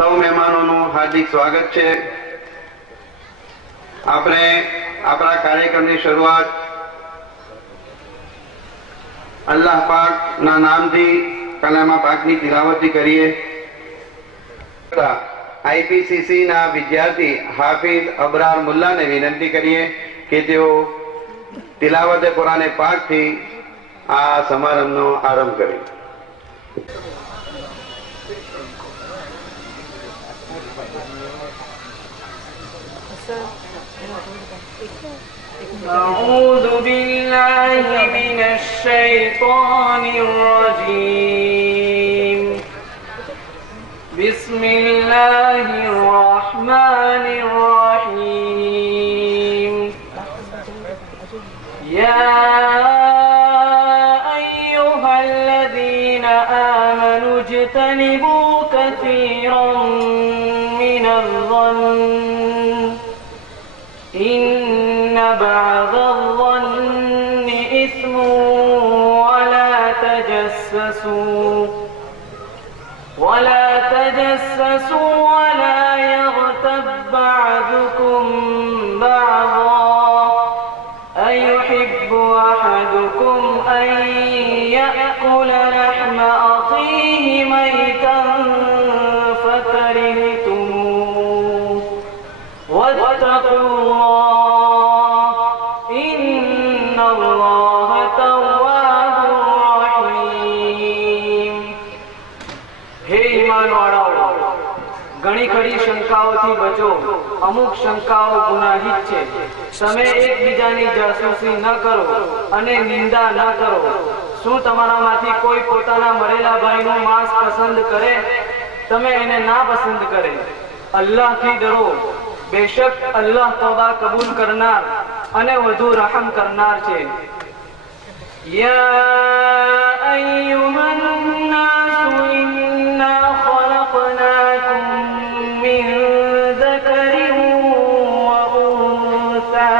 સૌ મહેમાનોનું હાર્દિક સ્વાગત છે. આપણે આપણા કાર્યક્રમની શરૂઆત અલ્લાહ પાકના નામથી કલામા પાકની તિલાવતથી કરીએ. આઈપીસીસી ના વિદ્યાર્થી હાફિઝ અબરાર મુલ્લાને વિનંતી કરીએ કે તેઓ તિલાવત કુરાન પાકથી આ સમારંભનો આરંભ કરે. أعوذ بالله من الشيطان الرجيم. بسم الله الرحمن الرحيم. يا أيها الذين آمنوا اجتنبوا كثيرا من الظن إن بعض الظن إثم ولا تجسسوا ولا يغتب بعضكم بعضا أيحب أحدكم أن يأكل لحم أخيه ميتا فكرهتموه واتقوا الله إن الله تواب رحيم. हे ईमान वाળાઓ, ઘણી ખરી શંકાઓથી બચો. અમુક શંકાઓ ગુનાહિત છે. તમે એકબીજાની જાસૂસી ન કરો અને નિંદા ન કરો. શું તમારામાંથી કોઈ પોતાના મરેલા ભાઈનું માંસ પસંદ કરે? તમે એને ના પસંદ કરે. અલ્લાહથી ડરો. બેશક અલ્લાહ તૌબા કબૂલ કરનાર અને વધુ રહમ કરનાર છે. યા અય્યુહન નાસુ ઇન્ના ખલકનાકુમ મિન ذكرٍ وأنثى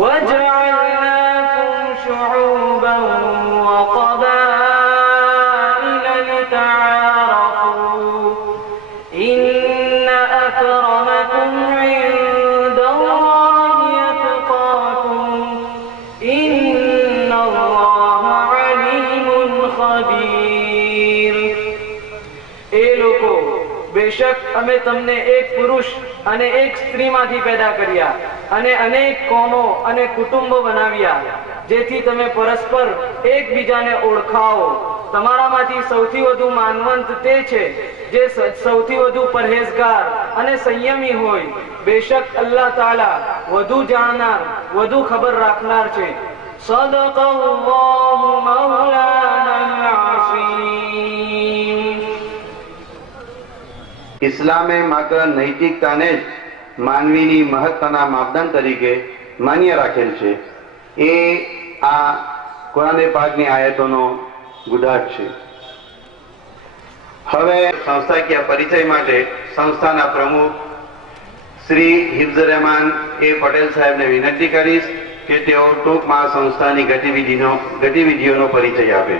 وجعلناكم شعوبا وقبائل لتعارفوا إن أكرمكم عند الله يتقاكم إن الله عليم خبير. એ લોકો, બેશક અમે તમને એક પુરુષ અને એક સ્ત્રીમાંથી પેદા કર્યા અને અનેક કોમો અને કુટુંબો બનાવ્યા જેથી તમે પરસ્પર એકબીજાને ઓળખાવો. તમારામાંથી સૌથી વધુ માનવંત તે છે જે સૌથી વધુ પરહેઝગાર અને સંયમી હોય. બેશક અલ્લાહ તાલા વધુ જાણનાર, વધુ ખબર રાખનાર છે. સદકલ્લાહુ મૌલાના અઝીમ. ઇસ્લામે માત્ર નૈતિકતાને જ માનવીની મહત્વના માપદંડ તરીકે માન્ય રાખેલ છે. એ આ કુરાન પાકની આયતોનો ગુદાટ છે. હવે સંસ્થાકીય પરિચય માટે સંસ્થાના પ્રમુખ શ્રી હિફ્ઝ રહેમાન એ પટેલ સાહેબને વિનંતી કરીશ કે તેઓ ટૂંકમાં સંસ્થાની ગતિવિધિઓનો પરિચય આપે.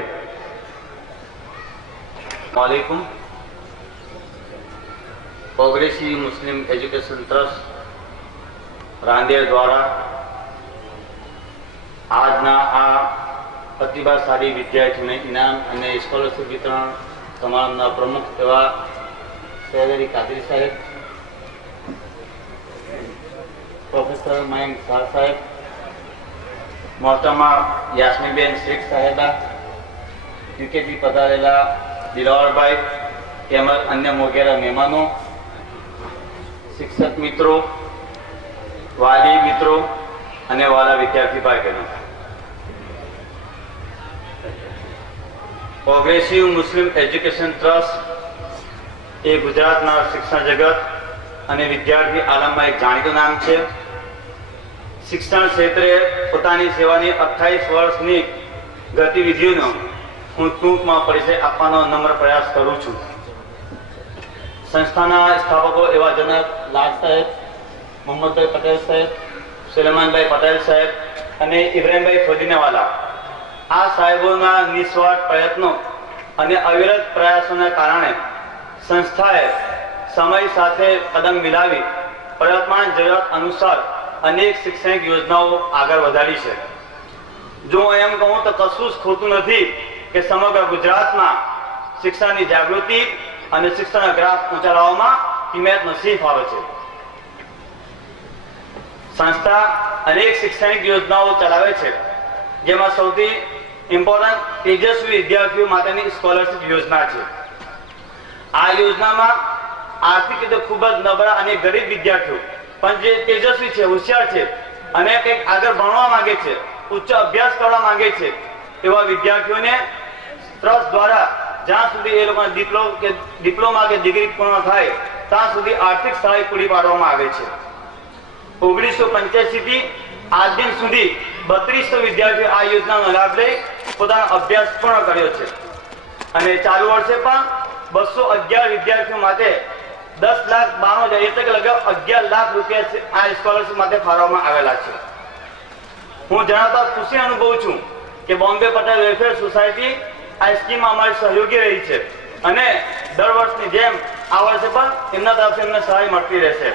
वालेकुम. प्रोग्रेसिव मुस्लिम एजुकेशन ट्रस्ट रांदेर द्वारा આજના આ પ્રતિભાશાળી વિદ્યાર્થીઓને ઇનામ અને સ્કોલરશીપ વિતરણ સમારંભના પ્રમુખ એવા સૈયદ કાદરી સાહેબ, પ્રોફેસર મયંક શાહ સાહેબ, મોહતરમા યાસ્મીનબેન શેખ સાહેબા, ક્રિકેટથી પધારેલા દિલાવરભાઈ તેમજ અન્ય મોગેરા મહેમાનો, શિક્ષક મિત્રો, વાલી મિત્રો અને વાલા વિદ્યાર્થી ભાઈ બહેનો, પ્રોગ્રેસિવ મુસ્લિમ એજ્યુકેશન ટ્રસ્ટ એ ગુજરાતના શિક્ષણ જગત અને વિદ્યાર્થી આલમમાં એક જાણીતું નામ છે. શિક્ષણ ક્ષેત્રે પોતાની સેવાની 28 વર્ષની ગતિવિધિઓનો હું ટૂંકમાં પરિચય આપવાનો નમ્ર પ્રયાસ કરું છું. સંસ્થાના સ્થાપકો એવા જનાબ લાડ સાહેબ, મોહમ્મદભાઈ પટેલ સાહેબ, સુલેમાનભાઈ પટેલ સાહેબ અને ઇબ્રાહીમભાઈ ફોદીનાવાલા, આ સાહેબોના નિસ્વાર્થ પ્રયત્નો અને અવિરત પ્રયાસોના કારણે સંસ્થાએ સમય સાથે કદમ મિલાવી પ્રવર્તમાન જરૂરિયાત અનુસાર અનેક શૈક્ષણિક યોજનાઓ આગળ વધારી છે. જો હું એમ કહું તો કશું જ ખોટું નથી કે સમગ્ર ગુજરાતમાં શિક્ષણની જાગૃતિ અને શિક્ષણના ગ્રાફ ઊંચા લાવવામાં કિંમત નસીબ આવે છે. સંસ્થા અનેક શૈક્ષણિક યોજનાઓ ચલાવે છે, જેમાં સૌથી ઇમ્પોર્ટન્ટ તેજસ્વી વિદ્યાર્થીઓ માટેની સ્કોલરશિપ યોજના છે. આ યોજનામાં આર્થિક રીતે ખૂબ જ નબળા અને ગરીબ વિદ્યાર્થીઓ પણ જે તેજસ્વી છે, હોશિયાર છે અને કંઈક આગળ ભણવા માંગે છે, ઉચ્ચ અભ્યાસ કરવા માંગે છે, એવા વિદ્યાર્થીઓને ટ્રસ્ટ દ્વારા જ્યાં સુધી એ લોકોને ડિપ્લોમા કે ડિગ્રી પૂર્ણ થાય ત્યાં સુધી આર્થિક સહાય પૂરી પાડવામાં આવે છે. 1985 થી આજ દિન સુધી 3200 વિદ્યાર્થીઓ આ યોજનાનો લાભ લઈ પોતાનો અભ્યાસ પૂર્ણ કર્યો છે અને ચાલુ વર્ષે પણ 211 વિદ્યાર્થીઓ માટે 10,92,000 એટલે કે લગભગ 11 લાખ રૂપિયા આ સ્કોલરશિપ માટે ફાળવવામાં આવેલા છે. હું જણાવતા ખુશી અનુભવું છું કે બોમ્બે પટેલ વેલફેર સોસાયટી આ સ્કીમમાં અમારી સહયોગી રહી છે અને દર વર્ષની જેમ આ વર્ષે પણ એમના તરફથી એમને સહાય મળતી રહેશે.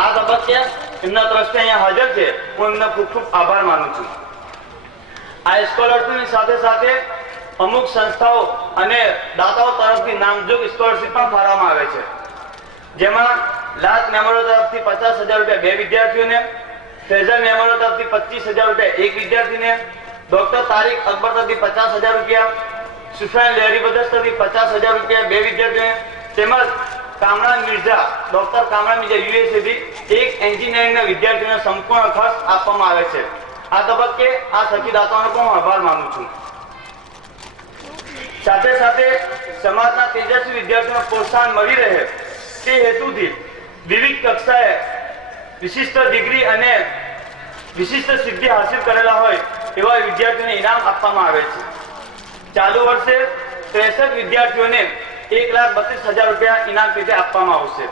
આ તબક્કે એમના ટ્રસ્ટી અહીંયા હાજર છે, હું એમનો ખૂબ ખૂબ આભાર માનું છું. આ સ્કોલરશિપની સાથે સાથે અમુક સંસ્થાઓ અને દાતાઓ તરફથી નામજોગ સ્કોલરશિપ પણ ફાળવવામાં આવે છે, જેમાં લાત મેમોરિયલ તરફથી 50,000 રૂપિયા 2 વિદ્યાર્થીઓને, ફેઝલ મેમોરિયલ તરફથી 25,000 રૂપિયા 1 વિદ્યાર્થીને, ડોક્ટર તારીક અકબર તરફથી 50,000 રૂપિયા, સુફિયાન લહેરી બ્રદર્સ તરફથી 50,000 રૂપિયા 2 વિદ્યાર્થીઓને, તેમજ કામરાન મિર્ઝા ડોક્ટર કામરાન મિર્ઝા યુએસએથી 1 એન્જિનિયરિંગના વિદ્યાર્થીઓને સંપૂર્ણ ખર્ચ આપવામાં આવે છે. આ તબક્કે આ સખીદાતાઓનો પણ હું આભાર માનું છું. સાથે સાથે સમાજના તેજસ્વી વિદ્યાર્થીઓને પ્રોત્સાહન મળી રહે તે હેતુથી વિવિધ કક્ષાએ વિશિષ્ટ ડિગ્રી અને વિશિષ્ટ સિદ્ધિ હાંસિલ કરેલા હોય એવા વિદ્યાર્થીઓને ઇનામ આપવામાં આવે છે. ચાલુ વર્ષે 63 વિદ્યાર્થીઓને 1,32,000 રૂપિયા ઇનામ પેટે આપવામાં આવશે.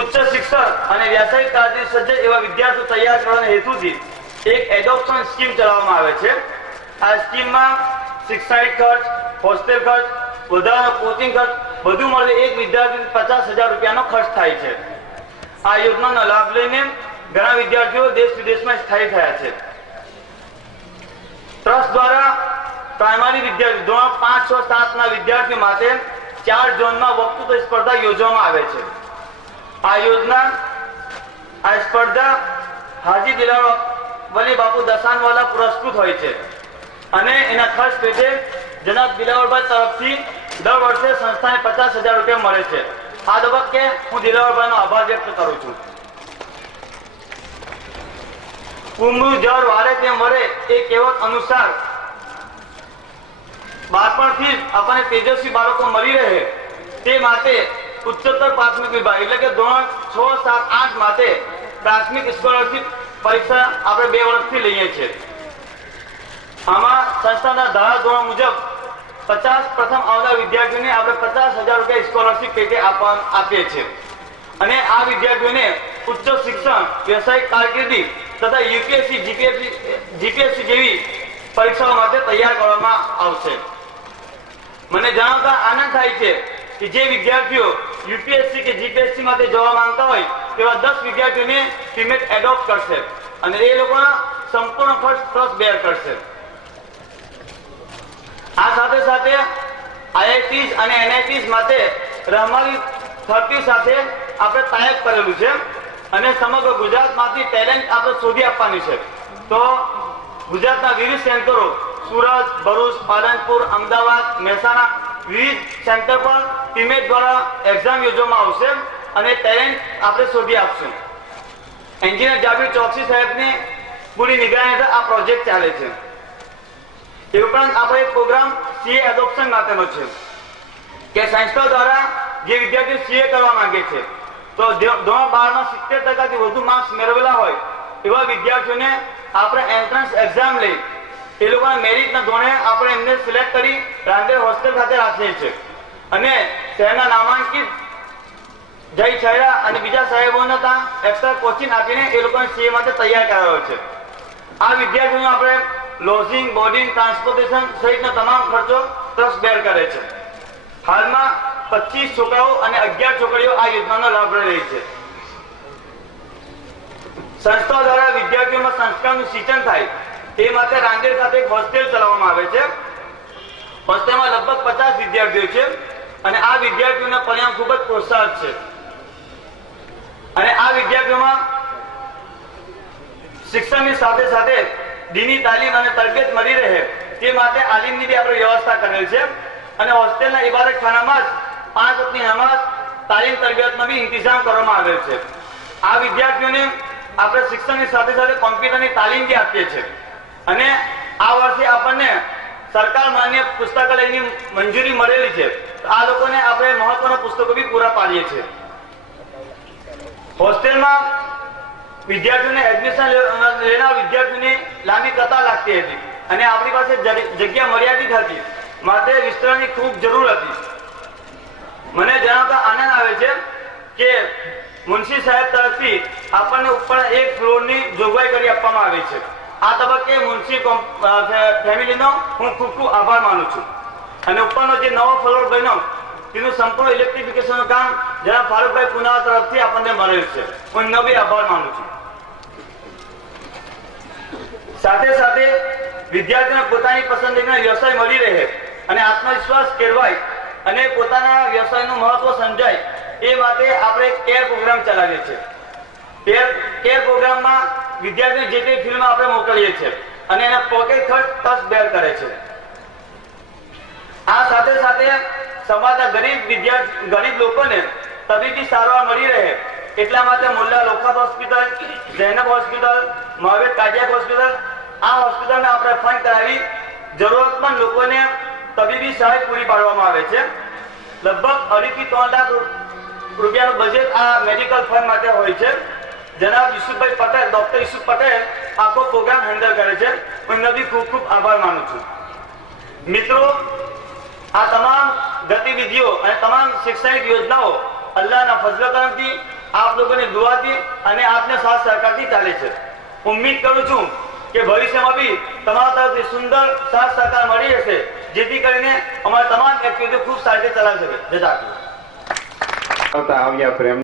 ઉચ્ચ શિક્ષણ અને વ્યાવસાયિક કારકિર્દી સજ્જ એવા વિદ્યાર્થીઓ તૈયાર કરવાના હેતુથી એક એડોપ્શન સ્કીમ ચલાવવામાં આવે છે. આ સ્કીમમાં શિક્ષણિક ખર્ચ, હોસ્ટેલ ખર્ચ, વધારાનો કોચિંગ ખર્ચ બધું મળે એક વિદ્યાર્થી 50,000 રૂપિયાનો ખર્ચ થાય છે. આ યોજનાનો લાભ લઈને ઘણા વિદ્યાર્થીઓ દેશ વિદેશમાં સ્થાયી થયા છે. ટ્રસ્ટ દ્વારા પ્રાઇમરી વિદ્યાર્થી ધોરણ 5, 6, 7 ના વિદ્યાર્થીઓ માટે 4 ઝોનમાં વક્તૃત્વ સ્પર્ધા યોજવામાં આવે છે. આ સ્પર્ધા હાજી દિલાવર વલી બાપુ દસાનવાલા પુરસ્કૃત હોય છે અને એના ખર્ચ પેટે જનાબ દિલાવરભાઈ તરફથી દર વર્ષે સંસ્થાને 50,000 રૂપિયા મળે છે. આ તબક્કે હું દિલાવરભાઈનો આભાર વ્યક્ત કરું છું. કુમરું જળ વારે તે મરે એ કહેવત અનુસાર બાળપણથી જ આપણને તેજસ્વી બાળકો મળી રહે તે માટે ઉચ્ચતર પ્રાથમિક વિભાગ એટલે કે ધોરણ 6, 7, 8 માટે પ્રાથમિક સ્કોલરશિપ પરીક્ષા આપણે 2 વર્ષથી લઈએ છીએ. આમાં સંસ્થાના ધારાધોરણ મુજબ 50 પ્રથમ આવનાર વિદ્યાર્થીઓને આપણે 50,000 રૂપિયા સ્કોલરશિપ પેટે આપીએ છીએ અને આ વિદ્યાર્થીઓને ઉચ્ચ શિક્ષણ, વ્યવસાયિક કારકિર્દી તથા યુપીએસસી, જીપીએસસી જેવી પરીક્ષાઓ માટે તૈયાર કરવામાં આવશે. મને જણાવતા આનંદ થાય છે કે જે વિદ્યાર્થીઓ યુપીએસસી કે જીપીએસસી માટે જવા માંગતા હોય તેવા 10 વિદ્યાર્થીઓને ટીમેટ એડોપ્ટ કરશે અને એ લોકોના સંપૂર્ણ ખર્ચ ટ્રસ્ટ બેર કરશે. આ સાથે સાથે આઈઆઈટીઝ અને એનઆઈટીઝ માટે રહમાલી 30 સાથે આપણે ટાઈપ કરેલું છે અને સમગ્ર ગુજરાતમાંથી ટેલેન્ટ આપણે શોધી આપવાની છે. તો ગુજરાતના વિવિધ સેન્ટરો સુરત, ભરૂચ, પાલનપુર, અમદાવાદ, મહેસાણા વિવિધ સેન્ટર પર ટીમેટ દ્વારા એક્ઝામ યોજવામાં આવશે અને ટેલેન્ટ આપણે શોધી આપશું. એન્જિનિયર જાબીર ચોકસી સાહેબની પૂરી નિગરાની હેઠળ આ પ્રોજેક્ટ ચાલે છે. એ ઉપરાંત આપણે એક પ્રોગ્રામ સીએ એડોપ્શન માટેનો છે કે સંસ્થા દ્વારા જે વિદ્યાર્થીઓ સીએ કરવા માંગે છે તો ધોરણ 12માં 70% વધુ માર્ક્સ મેળવેલા હોય એવા વિદ્યાર્થીઓને આપણે એન્ટ્રન્સ એક્ઝામ લઈ એ લોકોના મેરિટના ધોરણે આપણે એમને સિલેક્ટ કરી રાંદેર હોસ્ટેલ ખાતે રાખીએ છીએ અને શહેરના નામાંકિત જય છાયરા અને બીજા સાહેબોને ત્યાં એક્સ્ટ્રા કોચિંગ આપીને એ લોકોને સીએ માટે તૈયાર કરાયો છે. આ વિદ્યાર્થીઓને આપણે લોઝિંગ, બોર્ડિંગ, ટ્રાન્સપોર્ટેશન સહિતના તમામ ખર્ચો ટ્રસ્ટ બેર કરે છે. હાલમાં 25 છોકરાઓ અને 11 છોકરીઓ આ યોજનાનો લાભ લઈ રહી છે. સંસ્થા દ્વારા વિદ્યાર્થીઓમાં સંસ્કારનું સિંચન થાય તે માટે રાંદેર ખાતે એક હોસ્ટેલ ચલાવવામાં આવે છે. હોસ્ટેલમાં લગભગ 50 વિદ્યાર્થીઓ છે અને આ વિદ્યાર્થીઓના પરિણામ ખૂબ જ પ્રોત્સાહક છે. અને આ વિદ્યાર્થીઓમાં શિક્ષણની સાથે સાથે દીની તાલીમ અને તરબિયત મળી રહે તે માટે આલિમની બી આપણે વ્યવસ્થા કરેલ છે. અને હોસ્ટેલના ઇબાદતખાનામાં જ 5 વખતની નમાઝ, તાલીમ તરબિયતનો બી ઇંતજામ કરવામાં આવેલ છે. આ વિદ્યાર્થીઓને આપણે શિક્ષણની સાથે સાથે કોમ્પ્યુટરની તાલીમ બી આપીએ છીએ. અને આ વર્ષે આપણને સરકાર માન્ય પુસ્તકાલયની મંજૂરી મળેલી છે. આ લોકોને આપણે મહત્વના પુસ્તકો બી પૂરા પાડીએ છીએ. હોસ્ટેલમાં વિદ્યાર્થીઓને એડમિશન લેનાર વિદ્યાર્થીઓની લાંબી કતાર લાગતી હતી અને આપણી પાસે જગ્યા મર્યાદિત હતી, માટે વિસ્તરણની ખૂબ જરૂર હતી. મને જણાવતા આનંદ આવે છે કે મુનશી સાહેબ તરફથી આપણને ઉપર 1 ફ્લોરની જોગવાઈ કરી આપવામાં આવી છે. આ તબક્કે મુનશી ફેમિલીનો હું ખૂબ ખૂબ આભાર માનું છું. અને ઉપરનો જે નવો ફ્લોર બન્યો તેનું સંપૂર્ણ ઇલેક્ટ્રિફિકેશનનું કામ જનાબ ફારૂકભાઈ પુનાવા તરફથી આપણને મળેલ છે. હું એમનો બી આભાર માનું છું. સાથે સાથે વિદ્યાર્થીઓને પોતાની પસંદગીનો વ્યવસાય મળી રહે અને આત્મવિશ્વાસ કેળવાય અને પોતાના વ્યવસાયનું મહત્વ સમજાય એ માટે આપણે કેર પ્રોગ્રામ ચલાવીએ છીએ. કેર પ્રોગ્રામમાં વિદ્યાર્થીઓ જે તે ફિલ્ડમાં આપણે મોકલીએ છીએ અને એના પોકેટ ખર્ચ ટ્રસ્ટ બેર કરે છે. આ સાથે સાથે સમાજના ગરીબ લોકોને તબીબી સારવાર મળી રહે એટલા માટે મુલ્લા લોખંડ hospital, Zainab hospital, Mahavir cardiac hospital, આ હોસ્પિટલને આપણે ફંડ કરાવી જરૂરતમંદ લોકોને તબીબી સહાય પૂરી પાડવામાં આવે છે. લગભગ 2.5 થી 3 લાખ રૂપિયાનું બજેટ આ મેડિકલ ફંડ માટે હોય છે. જનાબ યુસુફભાઈ પટેલ, ડોક્ટર યુસુફ પટેલ આખો પ્રોગ્રામ હેન્ડલ કરે છે. હું એમનો બી ખૂબ ખૂબ આભાર માનું છું. મિત્રો, આ તમામ ગતિવિધિઓ અને તમામ શૈક્ષણિક યોજનાઓ અલ્લાહના ફઝલ કરમથી, આપ લોકોની દુઆથી અને આપને સાથ સહકારથી ચાલે છે. ઉમ્મીદ કરું છું કે ભવિષ્યમાં બી તમારા તરફથી સુંદર સાથ સહકાર મળી રહેશે, જેથી કરીને અમારી તમામ એક્ટિવિટી ખૂબ સારી રીતે ચલાવી શકે. જઝાકલ્લાહ. આવ્યા પ્રેમ